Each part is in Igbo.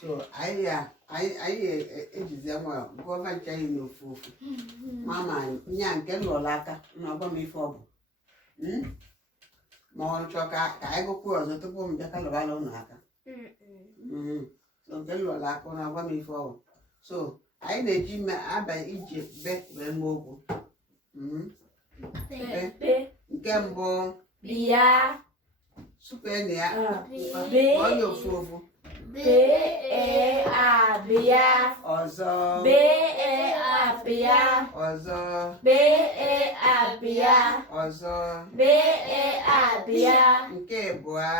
So I government chain no food. Mama, nyan can lolaka, no bomb for. More choca, I go cross the boom, the calavalo naka. So can lolaka on a bomb for. So I need Jim Abba Egypt bet when mobile. Gambo, Bia, Supenia, your food. Bia, Ozo, Bia, Ozo, Bia, Ozo, Bia, Nkeboa,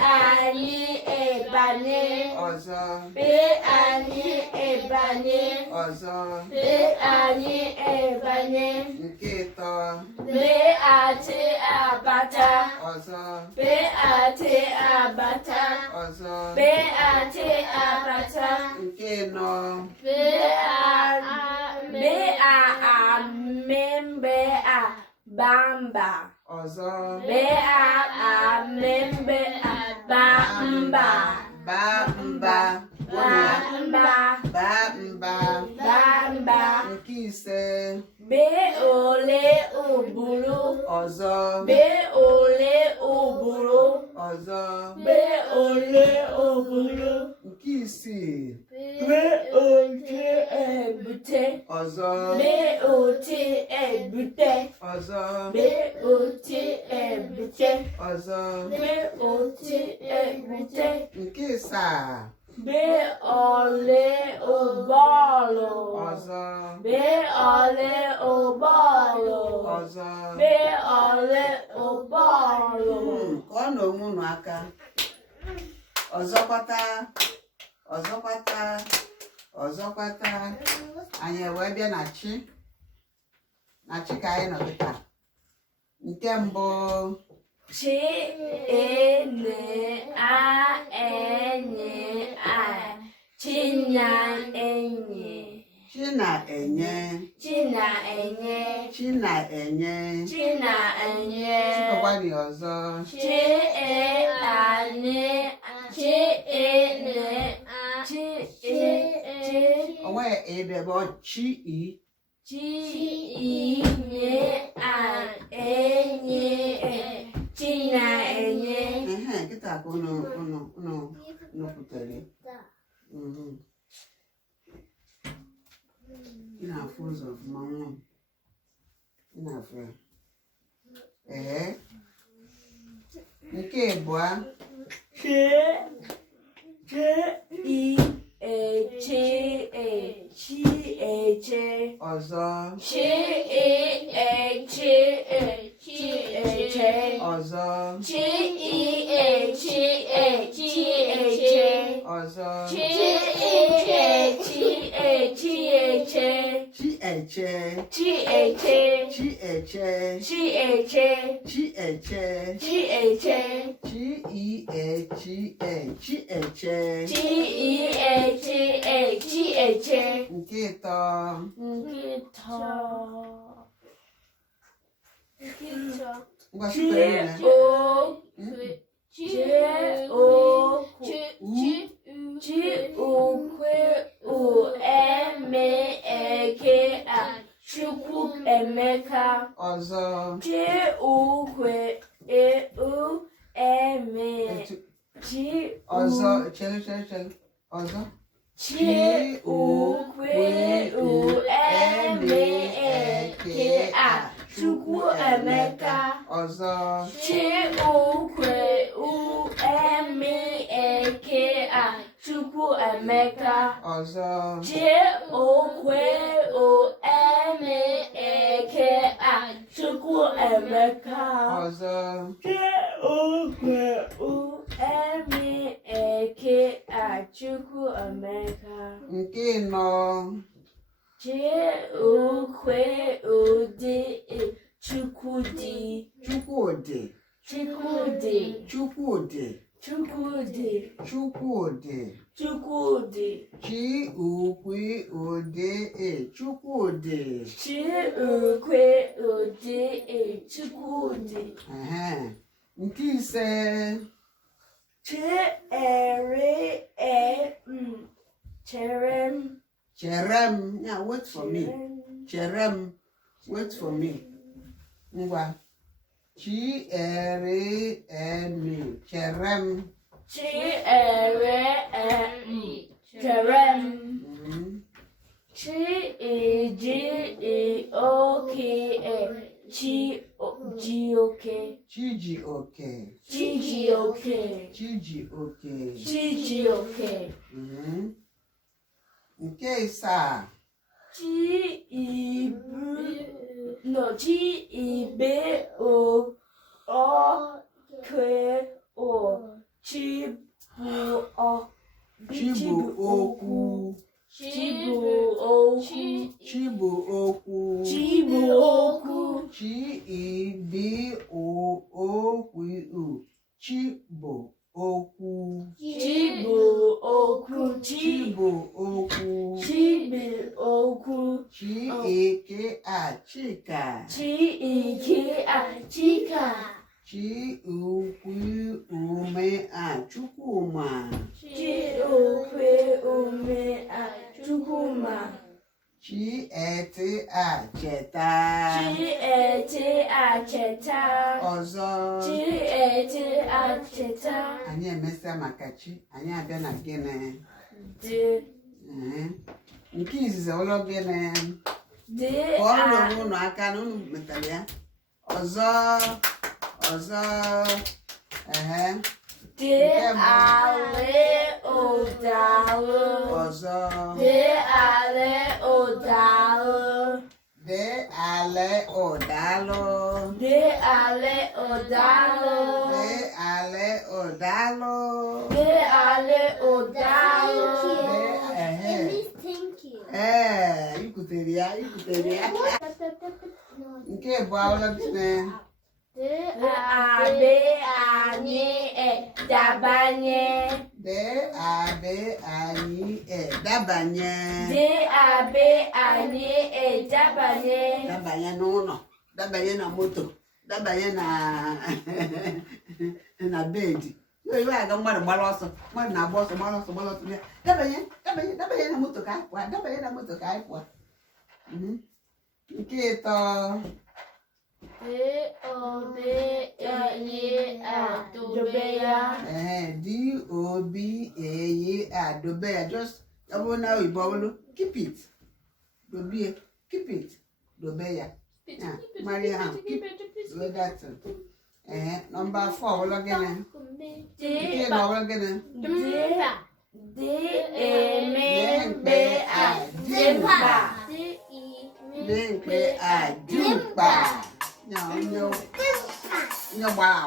Ani Ebane, Ozo, Ani Ebane, Ozo, Ani Ebane, Nketo, Ate Abata, Ozo, Ate Abata, Ozo, Ate Abata, Nkeno, Membe Bamba, Ozo, Membe Bamba, Bamba, Bamba, Nkise, Ole Uburu, Ozo, Ole Uburu, Ozo, Ole Uburu, Nkisi, Ote Ebute, Ozo, Ote Ebute, Ozo, Ote Ebute, Ozo, Ote Ebute, Nkisa, Ole Obalo, Ozo, Ole Obalo, Ozo, Ole Obalo. Kono munu aka. Ọzọkwata, ọzọkwata, ọzọkwata. Anyị wee bịa na chi ka anyị nọ kịta. Nke mbụ Chi ene a enye a chinya enye China-enye, China-enye, China-enye, China-enye, chịkọkwani ọzọ. O nwere ebe bụ chi-i. China-enye. Kịta ka unu pụtara. Ị na-afụ ụzọ ọfụma nwa m. Ị na-afụ ya. Nke abụọ. Ọzọ. Ọzọ. Ọzọ. Nke ịtọ. Ngwa supere na. Chukwu Emeka. Ọzọ. Ọzọ. Chere. Ọzọ. Chukwu Emeka. Ọzọ. Chukwu Emeka. Ọzọ. Chukwu Emeka. Ọzọ. Chukwu Emeka. Nke ịnọ. Chukwudi. Chukwudi. Chukwudi. Chukwudi. Chukwudi. Chukwudi. Chukwudi. Chukwudi. Chukwudi. Chukwudi. Chukwudi. Chukwudi. Nke ise. Cherem. Yeah, wait for me. Cherem. Wait for me. Ngwa. Cherem. Cherem. Chijioke. Nke ịsaa. Chibuokwu. Chika. Chukwuma. Cheta. Ọzọ. Anyị emesịa maka chi, anyị abịa na gịnị? Nke izizi ụlọ gịnị? Ọrụ ụnụ aka na ụnụ metara ya. Ọzọ. Ọzọ. Ọzọ. Ikutere ya. Nke bụ ụlọ gịnị? Dabanye. Dabanye n'ụlọ, dabanye na moto, dabanye na bedi. Iwe aga mmadụ gbara ọsọ, mmadụ na-agba ọsọ ya. Dabanye na moto ka anyị pụọ. Nke ịtọ. Dobe ya. Just abụ na oyibo ọbụlụ. Keep it. Dobe ya. Marry her. Do that. Number 4 ụlọ gịnị? Nke na ụlọ gịnị? Dimkpa. Onye gbara